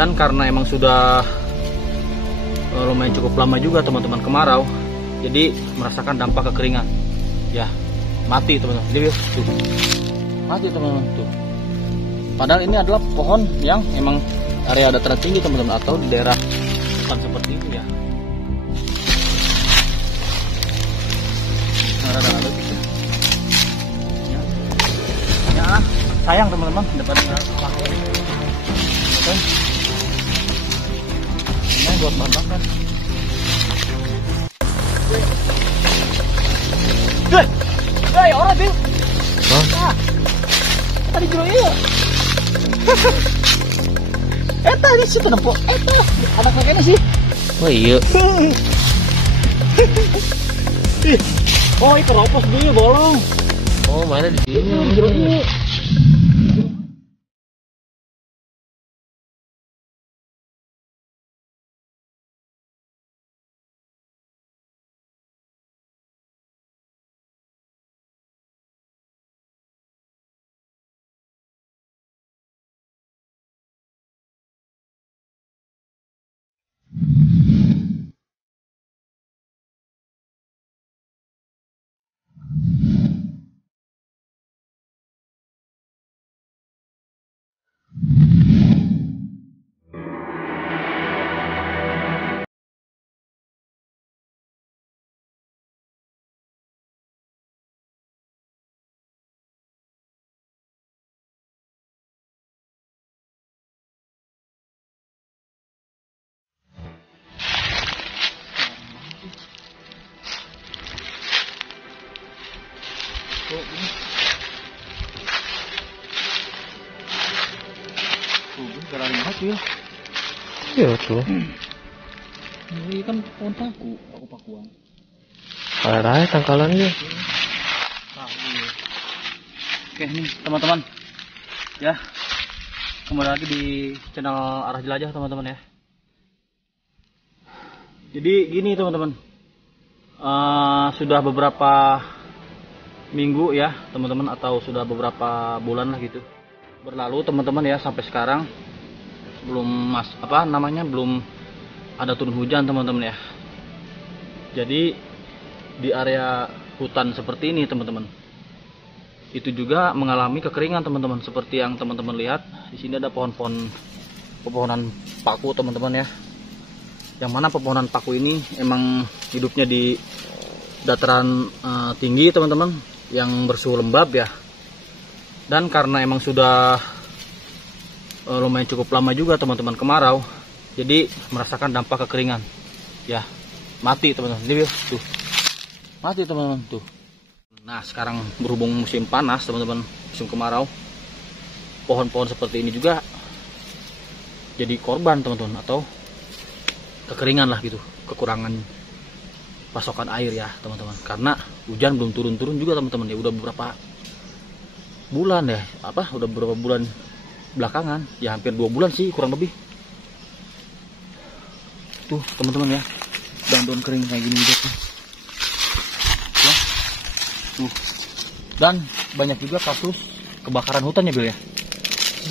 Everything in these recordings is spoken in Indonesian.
Dan karena emang sudah lumayan cukup lama juga teman-teman kemarau, jadi merasakan dampak kekeringan. Ya, mati teman-teman. Jadi tuh, mati teman-teman tuh. Padahal ini adalah pohon yang emang area dataran tinggi teman-teman, atau di daerah hutan seperti itu ya. Ya, sayang teman-teman daripada pakai. Oke. Ini buat bahan bakar. Hei, orang Bil. Hah? Tadi jero ieu. Eta di situ nempok. Eta ada kakeknya sih. Oh iya. Oh, itu ropos dia bolong. Oh, mana di sini? Jero ieu. Iya tuh. Ini kan pohon paku-pakuan. Parah tangkalannya. Oke nih teman-teman, ya kembali lagi di channel Arah Jelajah teman-teman ya. Jadi gini teman-teman, sudah beberapa minggu ya teman-teman, atau sudah beberapa bulan lah gitu berlalu teman-teman ya, sampai sekarang belum belum ada turun hujan teman-teman ya. Jadi di area hutan seperti ini teman-teman, itu juga mengalami kekeringan teman-teman. Seperti yang teman-teman lihat di sini ada pepohonan paku teman-teman ya, yang mana pepohonan paku ini emang hidupnya di dataran tinggi teman-teman, yang bersuhu lembab ya. Dan karena emang sudah lumayan cukup lama juga teman-teman kemarau, jadi merasakan dampak kekeringan ya, mati teman-teman. Jadi tuh mati teman-teman tuh. Nah sekarang berhubung musim panas teman-teman, musim kemarau, pohon-pohon seperti ini juga jadi korban teman-teman, atau kekeringan lah gitu, kekurangan pasokan air ya teman-teman, karena hujan belum turun-turun juga teman-teman ya. Udah beberapa bulan ya, udah beberapa bulan belakangan ya, hampir 2 bulan sih kurang lebih. Tuh teman-teman ya, daun-daun kering kayak gini juga tuh ya. Tuh, dan banyak juga kasus kebakaran hutan ya Bil ya.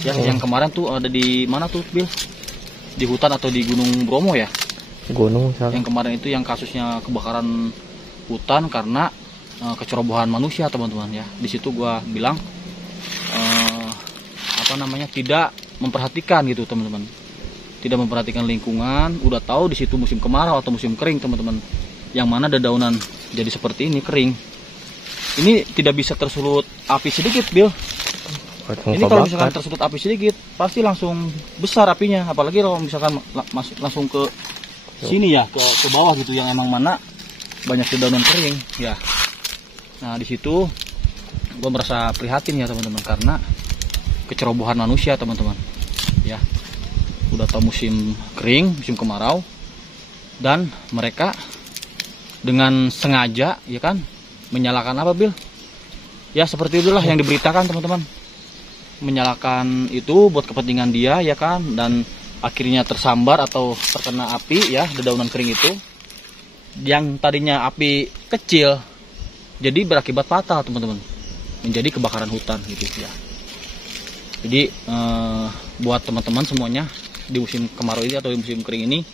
Ya yang kemarin tuh ada di mana tuh Bil, di hutan atau di Gunung Bromo ya, gunung misalnya. yang kemarin itu yang kasusnya kebakaran hutan karena kecerobohan manusia teman-teman ya. Di situ gua bilang tidak memperhatikan gitu teman-teman, tidak memperhatikan lingkungan. Udah tahu di situ musim kemarau atau musim kering teman-teman, yang mana dedaunan jadi seperti ini kering. Ini tidak bisa tersulut api sedikit Bil. Ini kalau misalkan tersulut api sedikit pasti langsung besar apinya, apalagi kalau misalkan langsung ke sini ya, ke bawah gitu, yang emang mana banyak dedaunan kering ya. Nah di situ gue merasa prihatin ya teman-teman, karena kecerobohan manusia teman-teman ya. Udah tahu musim kering, musim kemarau, dan mereka dengan sengaja ya kan menyalakan apa Bil ya, seperti itulah yang diberitakan teman-teman, menyalakan itu buat kepentingan dia ya kan, dan akhirnya tersambar atau terkena api ya, dedaunan kering itu yang tadinya api kecil jadi berakibat fatal teman-teman, menjadi kebakaran hutan gitu ya. Jadi buat teman-teman semuanya di musim kemarau ini atau di musim kering ini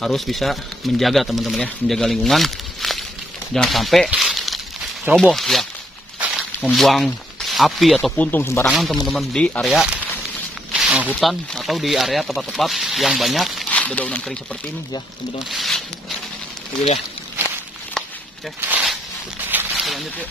harus bisa menjaga teman-teman ya, menjaga lingkungan, jangan sampai ceroboh ya, membuang api atau puntung sembarangan teman-teman di area hutan atau di area tempat-tempat yang banyak dedaunan kering seperti ini ya teman-teman. Gitu ya. Oke, kita lanjut yuk.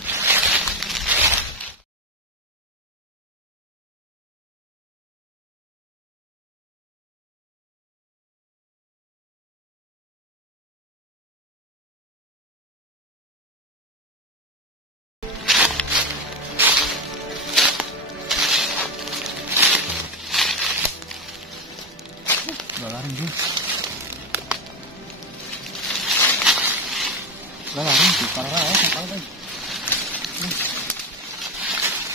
Udah lari dia. Udah lari sih, parah ya, parah deh.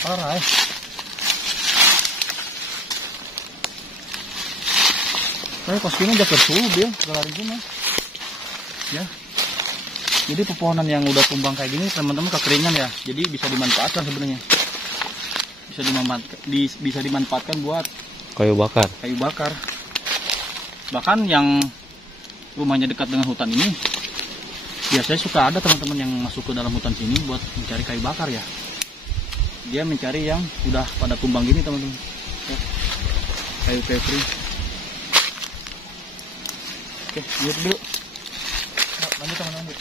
Parah ya. Saya kostumnya udah kersuh dia, udah lari gimana? Ya. Jadi pepohonan yang udah tumbang kayak gini teman-teman kekeringan ya, jadi bisa dimanfaatkan sebenarnya. Bisa dimanfaatkan buat Kayu bakar. kayu bakar. Bahkan yang rumahnya dekat dengan hutan ini biasanya suka ada teman-teman yang masuk ke dalam hutan sini buat mencari kayu bakar ya. Dia mencari yang udah pada tumbang gini teman-teman ya. Kayu-kayu kering. Oke, lihat dulu. Lanjut teman-teman.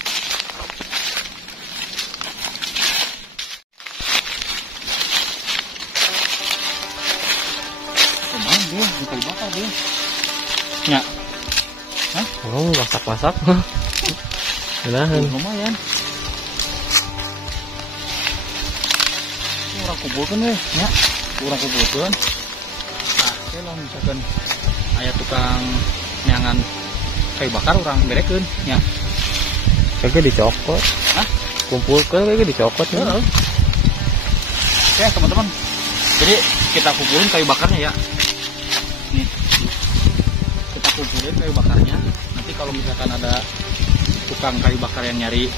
Kemana dia? Di kayu bakar dia. Ya. Hah? Oh, masak-masak. Menahan. Lumayan. Ini orang kumpulkan ya. Ya. Orang kumpulkan. Nah, kalau misalkan aya tukang nyangan kayu bakar orang berekeun ya. Kayaknya dicokot. Hah? Kumpulkan kayaknya dicokot ya. Oke, teman-teman. Jadi kita kumpulin kayu bakarnya ya. Nih. Kita kumpulin kayu bakarnya. Nanti kalau misalkan ada tukang kayu bakar yang nyari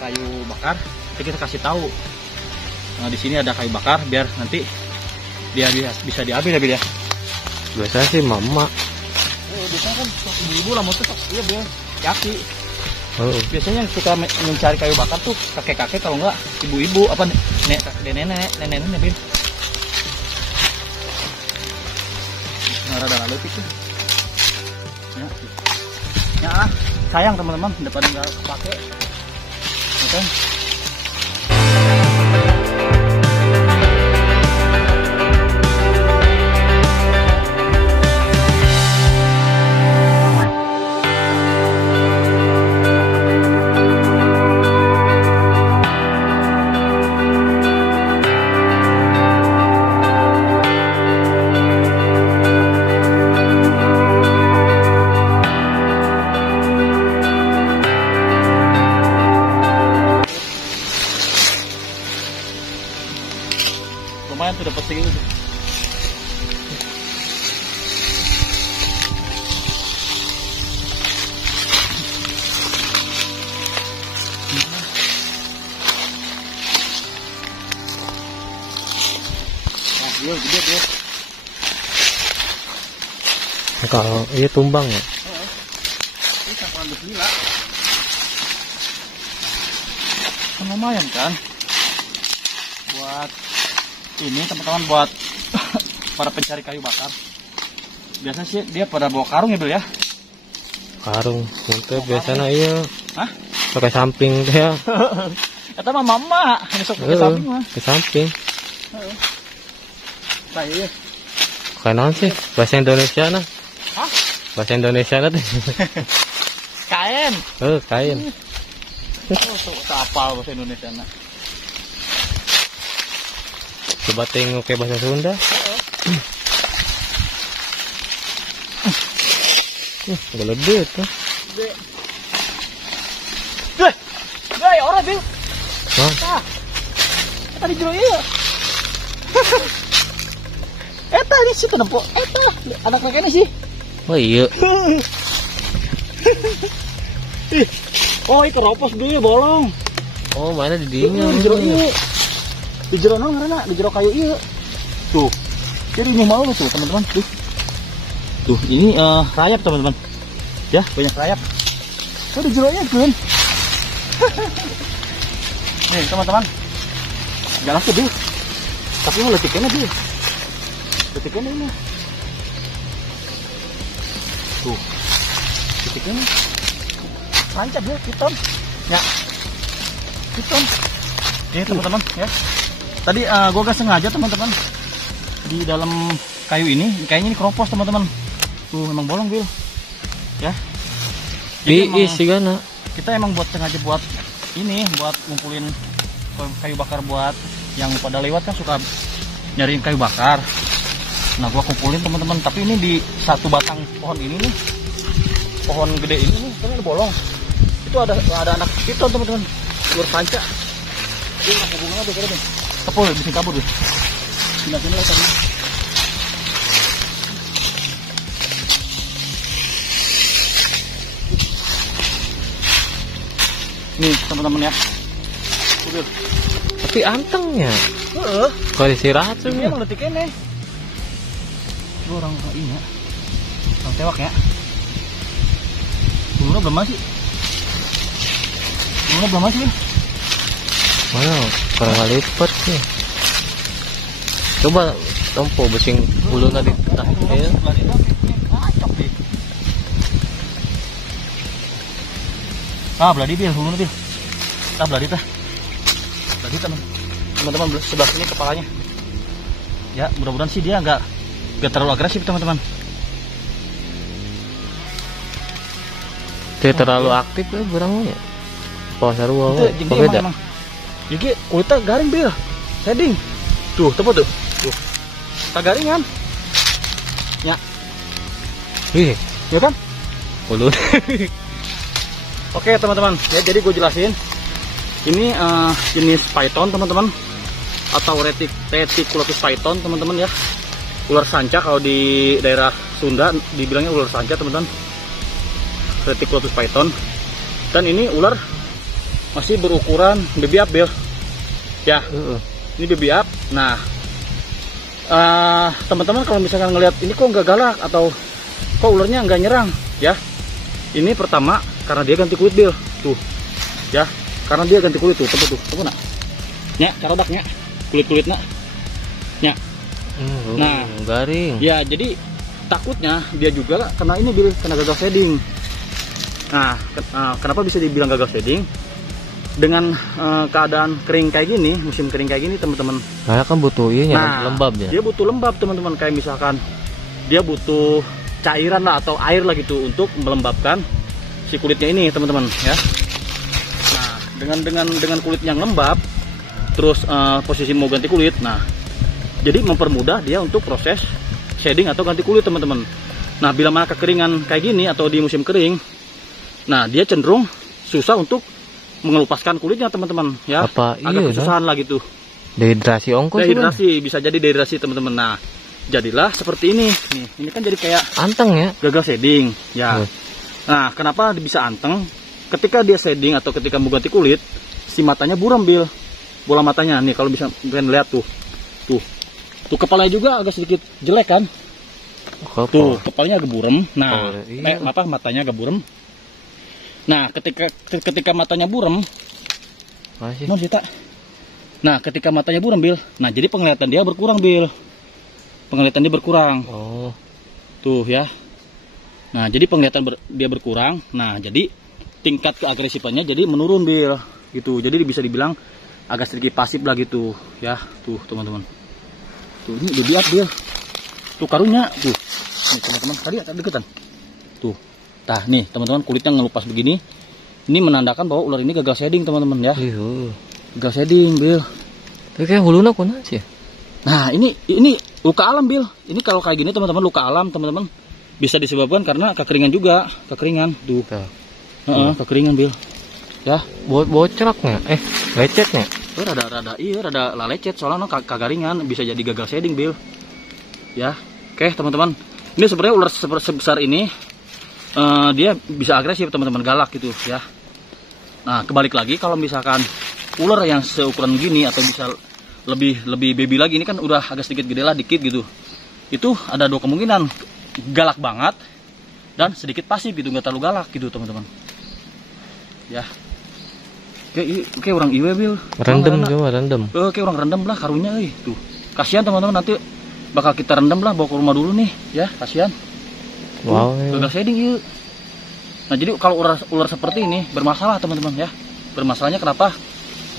kayu bakar, nanti kita kasih tahu. Nah, di sini ada kayu bakar biar nanti dia bisa diambil ya, Bil ya. Biasa sih mama. Biasanya kan ibu-ibu lah mau tetap iya biar yaki. Oh. Biasanya yang suka mencari kayu bakar tuh kakek-kakek, kalau enggak ibu-ibu apa nenek-nenek Bil. Nah, rada letik tuh. Ya. Ya, sayang teman-teman daripada nggak kepake. Oke. Lumayan tuh dapat segini tuh. Nah, dia gede dia. Kalau iya tumbang ya. Ini campuran lila. Kan lumayan kan buat ini teman-teman, buat para pencari kayu bakar. Biasanya sih dia pada bawa karung ya, Bil ya. Karung, untuk biasanya iya. Hah? Pakai samping dia. Kata mama, ini sok pakai samping mah. Ke samping. Nah, iya. Kanan sih bahasa Indonesia nah. Hah? Bahasa Indonesia nah. Kain. Oh, kain. Oh, sok apal bahasa Indonesia nah. Coba tengok ke bahasa Sunda. Gede tuh. Gede orang Bil. Hah? Tadi jero ieu. Eta di situ nempo. Eta anak kakeknya sih. Oh iya. Oh, itu ropos dulu bolong. Oh, mainnya di dinya. Di jero ieu. Di jero naon ngaranna? Di jero kayu ieu. Tuh. Jadi ini mau tuh, teman-teman. Tuh. Tuh, ini rayap teman-teman. Ya, banyak rayap. Ada jeronya, Gun. Nih, teman-teman. Jangan langsung, Bil. Tapi ini letikannya, Bil. Letikannya ini. Tuh. Letikannya. Lancar dia, piton. Ya. Piton. Ini teman-teman, ya. Tadi gua gak sengaja, teman-teman. Di dalam kayu ini, kayaknya ini keropos, teman-teman. Tuh, memang bolong, Bil. Ya. Isi gana. Kita emang buat sengaja buat ini, buat ngumpulin kayu bakar buat yang pada lewat kan suka nyariin kayu bakar. Nah, gua kumpulin teman-teman, tapi ini di satu batang pohon ini nih. Pohon gede ini nih, kan ada bolong. Itu ada anak piton, teman-teman. Ular sanca. Ini enggak hubungannya deh, kayaknya. Tepul, bisa kabur deh. Sini lah tadi. Nih teman-teman ya. Udah. Tapi antengnya. Kalau istirahat tuh Ini emang detik ini. Lu orang ini ya. Orang tewak ya. Bulunya belum masih. Bulunya belum masih. Mana? Kurang kali lipat sih. Coba tompo besing bulu tadi. Ya. Beladi Bil, hulunya Bil. Beladi tah. Beladi teman-teman sebelah sini kepalanya. Ya, mudah-mudahan sih dia nggak terlalu agresif teman-teman. Dia terlalu aktif ya burangnya. Pasar wow. Itu beda. Jadi kulitnya garing Bil. Shading. Tuh, tepat tuh. Tuh. Tak garing kan? Ya. Wih, ya kan? bulu. Oke teman-teman, ya jadi gue jelasin. Ini jenis python teman-teman, atau reticulatus python teman-teman ya. Ular sanca kalau di daerah Sunda dibilangnya ular sanca teman-teman. Reticulatus python. Dan ini ular masih berukuran baby up Bil. Ya, ini baby up. Nah, teman-teman kalau misalkan ngelihat ini kok nggak galak atau kok ularnya nggak nyerang, ya. Ini pertama karena dia ganti kulit Bil, tuh, ya, karena dia ganti kulit tuh, tepuk nak, nya, carodak nya, kulit nak, nya, nah, garing, ya, jadi takutnya dia juga kena ini Bil, kena gagal shading. Nah, kenapa bisa dibilang gagal shading? Dengan keadaan kering kayak gini, musim kering kayak gini teman-teman. Karena kan butuh ini lembab ya. Dia butuh lembab teman-teman, kayak misalkan dia butuh cairan lah atau air lah gitu untuk melembabkan si kulitnya ini teman-teman ya. Nah, dengan kulit yang lembab, terus posisi mau ganti kulit, nah jadi mempermudah dia untuk proses shading atau ganti kulit teman-teman. Nah, bila mana kekeringan kayak gini atau di musim kering, nah dia cenderung susah untuk mengelupaskan kulitnya teman-teman ya. Apa agak kesusahan lah gitu. Dehidrasi ongkos. Dehidrasi, bisa jadi dehidrasi teman-teman. Nah, jadilah seperti ini. Nih, ini kan jadi kayak anteng ya. Gagal shading ya. Nah, kenapa bisa anteng? Ketika dia shading atau ketika mau ganti kulit, si matanya buram Bil. Bola matanya nih kalau bisa kalian lihat tuh. Tuh kepalanya juga agak sedikit jelek kan? Tuh, kepalanya agak buram. Nah, matanya agak buram. Nah, ketika matanya buram, nah, ketika matanya buram Bil, nah jadi penglihatan dia berkurang Bil. Penglihatan dia berkurang. Oh. Tuh ya. Nah, jadi penglihatan dia berkurang. Nah, jadi tingkat keagresifannya jadi menurun Bil. Gitu. Jadi bisa dibilang agak sedikit pasif lah gitu ya. Tuh, teman-teman. Tuh, ini baby up Bil. Tuh karunya tuh. Nih, teman-teman, tadi agak deketan. Tuh. Nah, nih, teman-teman, kulitnya ngelupas begini. Ini menandakan bahwa ular ini gagal shading, teman-teman ya. Gagal shading, Bil. Tapi kayak hulunya kunas ya. Nah, ini luka alam Bil. Ini kalau kayak gini teman-teman, luka alam teman-teman, bisa disebabkan karena kekeringan juga, kekeringan tuh. Kekeringan Bil. Ya, bocraknya, lecetnya. Rada lecet soalnya kagaringan, bisa jadi gagal shading Bil. Ya, oke teman-teman. Ini sebenarnya ular sebesar ini, dia bisa agresif teman-teman, galak gitu ya. Nah, kebalik lagi kalau misalkan ular yang seukuran gini atau bisa lebih baby lagi, ini kan udah agak sedikit gede lah dikit gitu. Itu ada dua kemungkinan. galak banget dan sedikit pasif gitu, nggak terlalu galak gitu teman-teman ya. Kayak orang iwe bil Rendem cuma rendem. kayak orang rendam lah karunya tuh. Kasihan teman-teman, nanti bakal kita rendam lah, bawa ke rumah dulu nih ya, kasihan. Wow. Gagal shading yuk. Nah jadi kalau ular seperti ini bermasalah teman-teman ya. Bermasalahnya kenapa?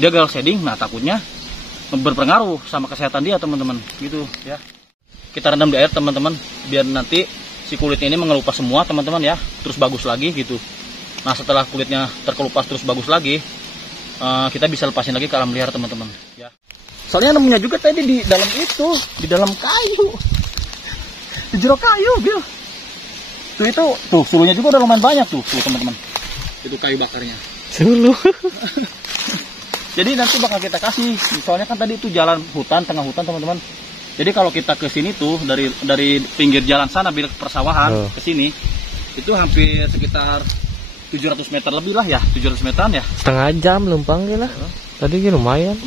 Dia gagal shading, nah takutnya berpengaruh sama kesehatan dia teman-teman gitu ya. Kita rendam di air teman-teman, biar nanti si kulitnya ini mengelupas semua teman-teman ya, terus bagus lagi gitu. Nah setelah kulitnya terkelupas terus bagus lagi, kita bisa lepasin lagi ke alam liar teman-teman ya. Soalnya nemunya juga tadi di dalam itu, di dalam kayu, di jero kayu Bil. Tuh itu tuh sulunya juga udah lumayan banyak tuh teman-teman, itu kayu bakarnya Sulu. jadi nanti bakal kita kasih, soalnya kan tadi itu jalan hutan, tengah hutan teman-teman. Jadi kalau kita ke sini tuh dari pinggir jalan sana bil persawahan ke sini itu hampir sekitar 700 meter lebih lah ya, 700 meteran ya. Setengah jam lempang lah. Tadi kan lumayan.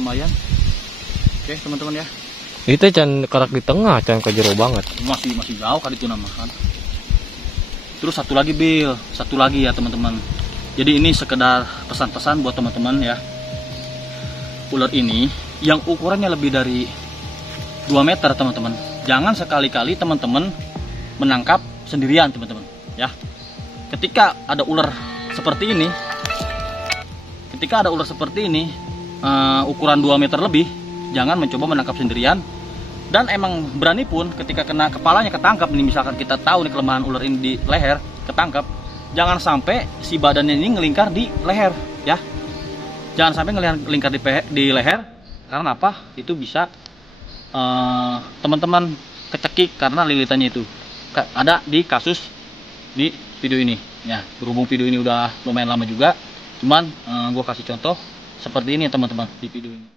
Oke teman-teman ya. Itu can karak di tengah, can ke jero banget. Masih jauh kali itu nama kan. Terus satu lagi Bil, satu lagi ya teman-teman. Jadi ini sekedar pesan-pesan buat teman-teman ya. Ular ini yang ukurannya lebih dari 2 meter teman-teman. Jangan sekali-kali teman-teman menangkap sendirian teman-teman ya. Ketika ada ular seperti ini, ukuran 2 meter lebih, jangan mencoba menangkap sendirian. Dan emang berani pun ketika kena kepalanya ketangkap, ini misalkan kita tahu nih kelemahan ular ini di leher, ketangkap, jangan sampai si badannya ini ngelingkar di leher ya. Jangan sampai ngelingkar di leher, karena apa? Itu bisa teman-teman kecekik karena lilitannya itu. Ada di kasus di video ini ya. Berhubung video ini udah lumayan lama juga, cuman gue kasih contoh seperti ini teman-teman di video ini.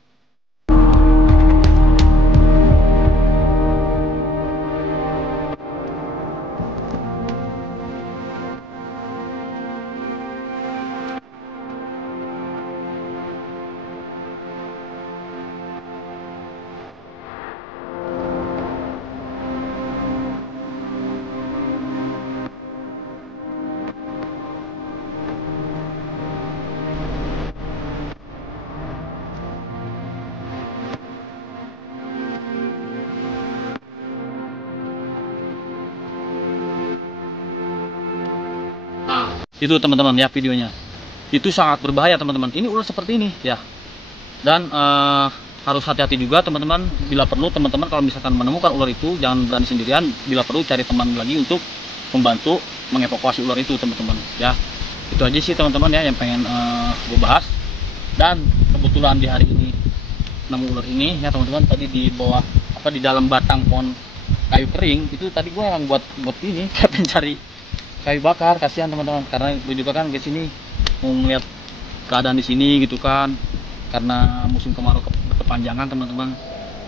Itu teman-teman ya videonya. Itu sangat berbahaya teman-teman. Ini ular seperti ini ya. Dan harus hati-hati juga teman-teman. Bila perlu teman-teman kalau misalkan menemukan ular itu, jangan berani sendirian. Bila perlu cari teman lagi untuk membantu mengevakuasi ular itu teman-teman ya. Itu aja sih teman-teman ya yang pengen gue bahas. Dan kebetulan di hari ini nemu ular ini ya teman-teman. Tadi di bawah di dalam batang pohon kayu kering itu tadi gue yang buat ini mencari kayu bakar. Kasihan teman-teman, karena gue juga kan ke sini mau ngeliat keadaan di sini gitu kan, karena musim kemarau berkepanjangan teman-teman,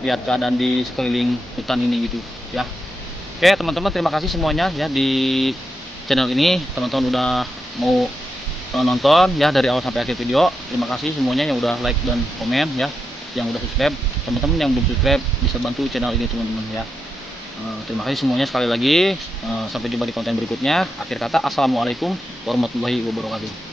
lihat keadaan di sekeliling hutan ini gitu ya. Oke teman-teman, terima kasih semuanya ya di channel ini. Teman-teman udah mau nonton ya dari awal sampai akhir video. Terima kasih semuanya yang udah like dan komen ya, yang udah subscribe. Teman-teman yang belum subscribe bisa bantu channel ini teman-teman ya. Terima kasih semuanya sekali lagi. Sampai jumpa di konten berikutnya. Akhir kata, assalamualaikum warahmatullahi wabarakatuh.